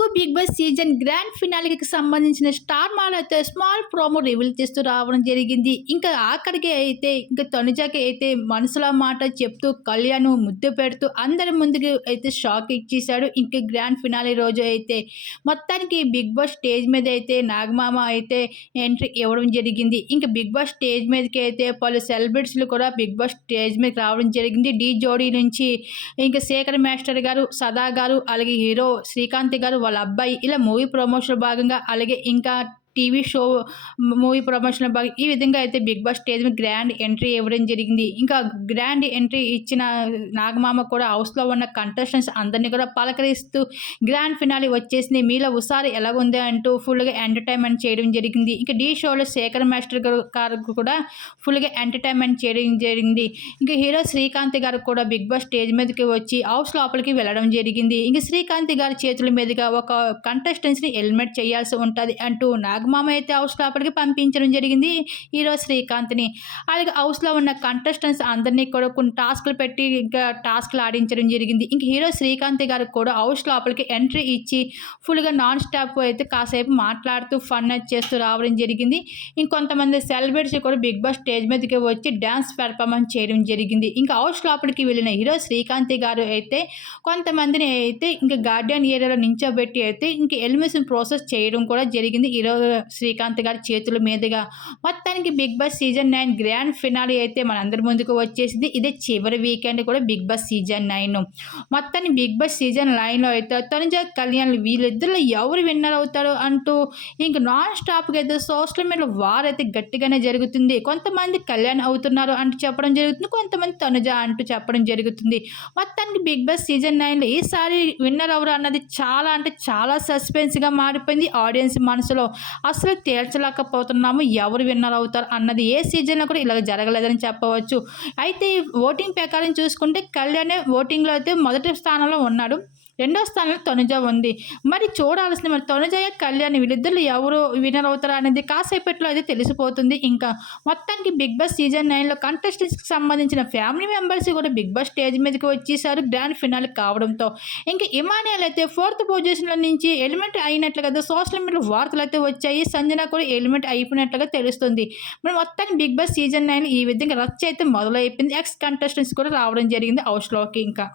Telugu Bigg Boss season grand ఫినాలికి సంబంధించిన star మాల్ అయితే స్మాల్ ప్రోమో రివీల్ చేస్తూ రావడం జరిగింది. ఇంకా ఆఖరికి అయితే ఇంకా తనుజాకి అయితే మనసులో మాట చెప్తూ కళ్యాణ్ ముద్దు పెడుతూ అందరి ముందుకు అయితే షాక్ ఇచ్చేసాడు ఇంకా గ్రాండ్ ఫినాలి రోజు అయితే మొత్తానికి బిగ్ బాస్ స్టేజ్ మీద అయితే నాగమామ అయితే ఎంట్రీ ఇవ్వడం జరిగింది. ఇంకా బిగ్ బాస్ స్టేజ్ మీదకి అయితే పలు సెలబ్రిటీస్లు కూడా బిగ్ బాస్ స్టేజ్ మీద రావడం జరిగింది. డీ జోడీ నుంచి ఇంకా శేఖర్ మాస్టర్ గారు సదా గారు అలాగే హీరో శ్రీకాంత్ గారు వాళ్ళ అబ్బాయి ఇలా మూవీ ప్రమోషన్ భాగంగా అలాగే ఇంకా టీవీ షో మూవీ ప్రమోషన్ ఈ విధంగా అయితే బిగ్ బాస్ స్టేజ్ మీద గ్రాండ్ ఎంట్రీ ఇవ్వడం జరిగింది. ఇంకా గ్రాండ్ ఎంట్రీ ఇచ్చిన నాగమామ కూడా హౌస్లో ఉన్న కంటెస్టెంట్స్ అందరినీ కూడా పలకరిస్తూ గ్రాండ్ ఫినాలి వచ్చేసింది. మీలో ఉసారి ఎలాగుంది అంటూ ఫుల్గా ఎంటర్టైన్మెంట్ చేయడం జరిగింది. ఇంకా డీ షోలో శేఖర్ మాస్టర్ గారు కూడా ఫుల్గా ఎంటర్టైన్మెంట్ చేయడం జరిగింది. ఇంకా హీరో శ్రీకాంత్ గారు కూడా బిగ్ బాస్ స్టేజ్ మీదకి వచ్చి హౌస్ లోపలికి వెళ్ళడం జరిగింది. ఇంకా శ్రీకాంత్ గారి చేతుల మీదుగా ఒక కంటెస్టెంట్స్ని ఎలిమినేట్ చేయాల్సి ఉంటుంది అంటూ నాగ మామ అయితే హౌస్ లోపలికి పంపించడం జరిగింది. ఈరోజు శ్రీకాంత్ని. అలాగే హౌస్లో ఉన్న కంటెస్టెంట్స్ అందరినీ కూడా కొన్ని టాస్క్లు పెట్టి ఇంకా టాస్క్లు ఆడించడం జరిగింది. ఇంక హీరో శ్రీకాంత్ గారికి కూడా హౌస్ లోపలికి ఎంట్రీ ఇచ్చి ఫుల్గా నాన్ స్టాప్ అయితే కాసేపు మాట్లాడుతూ ఫన్ చేస్తూ రావడం జరిగింది. ఇంకొంతమంది సెలబ్రిటీస్ కూడా బిగ్ బాస్ స్టేజ్ మీదకి వచ్చి డ్యాన్స్ పెర్ఫార్మెన్స్ చేయడం జరిగింది. ఇంకా హౌస్ లోపలికి వెళ్ళిన హీరో శ్రీకాంత్ గారు అయితే కొంతమందిని అయితే ఇంకా గార్డెన్ ఏరియాలో నించోబెట్టి అయితే ఇంకా ఎలిమినేషన్ ప్రాసెస్ చేయడం కూడా జరిగింది. ఈరోజు శ్రీకాంత్ గారి చేతుల మీదుగా మొత్తానికి Bigg Boss season nine grand finale అయితే మనందరి ముందుకు వచ్చేసింది. ఇదే చివరి వీకెండ్ కూడా బిగ్ బాస్ సీజన్ నైన్. మొత్తాన్ని బిగ్ బాస్ సీజన్ నైన్లో అయితే తనుజ కళ్యాణ్ వీళ్ళిద్దరిలో ఎవరు విన్నర్ అవుతారు అంటూ ఇంక నాన్ స్టాప్గా అయితే సోషల్ మీడియాలో వార్ అయితే గట్టిగానే జరుగుతుంది. కొంతమంది కళ్యాణ్ అవుతున్నారు అంటూ చెప్పడం జరుగుతుంది. కొంతమంది తనుజ అంటూ చెప్పడం జరుగుతుంది. మొత్తానికి బిగ్ బాస్ సీజన్ నైన్లో ఈసారి విన్నర్ ఎవరు అన్నది చాలా అంటే చాలా సస్పెన్స్గా మారిపోయింది. ఆడియన్స్ మనసులో అసలు తేల్చలేకపోతున్నాము. ఎవరు విన్నర్ అవుతారు అన్నది ఏ సీజన్లో కూడా ఇలా జరగలేదని చెప్పవచ్చు. అయితే ఓటింగ్ ప్రకారం చూసుకుంటే కళ్యాణ్ ఓటింగ్లో అయితే మొదటి స్థానంలో ఉన్నాడు. రెండో స్థానంలో తనుజ ఉంది. మరి చూడాల్సిన మరి తనుజయ కళ్యాణ్ వీళ్ళిద్దరు ఎవరు వినర్ అవుతారా అనేది కాసేపట్లో అయితే తెలిసిపోతుంది. ఇంకా మొత్తానికి బిగ్ బాస్ సీజన్ నైన్లో కంటెస్టెంట్స్కి సంబంధించిన ఫ్యామిలీ మెంబర్స్ కూడా బిగ్ బాస్ స్టేజ్ మీదకి వచ్చేసారు గ్రాండ్ ఫినాల్ కావడంతో. ఇంకా ఇమానియల్ అయితే ఫోర్త్ పొజిషన్లో నుంచి ఎలిమెంట్ అయినట్లుగా సోషల్ మీడియా వార్తలు అయితే వచ్చాయి. సంజన కూడా ఎలిమెంట్ అయిపోయినట్లుగా తెలుస్తుంది. మరి మొత్తానికి బిగ్ బాస్ సీజన్ నైన్ ఈ విధంగా రచ్చ అయితే మొదలైపోయింది. ఎక్స్ కంటెస్టెంట్స్ కూడా రావడం జరిగింది హౌస్లోకి ఇంకా.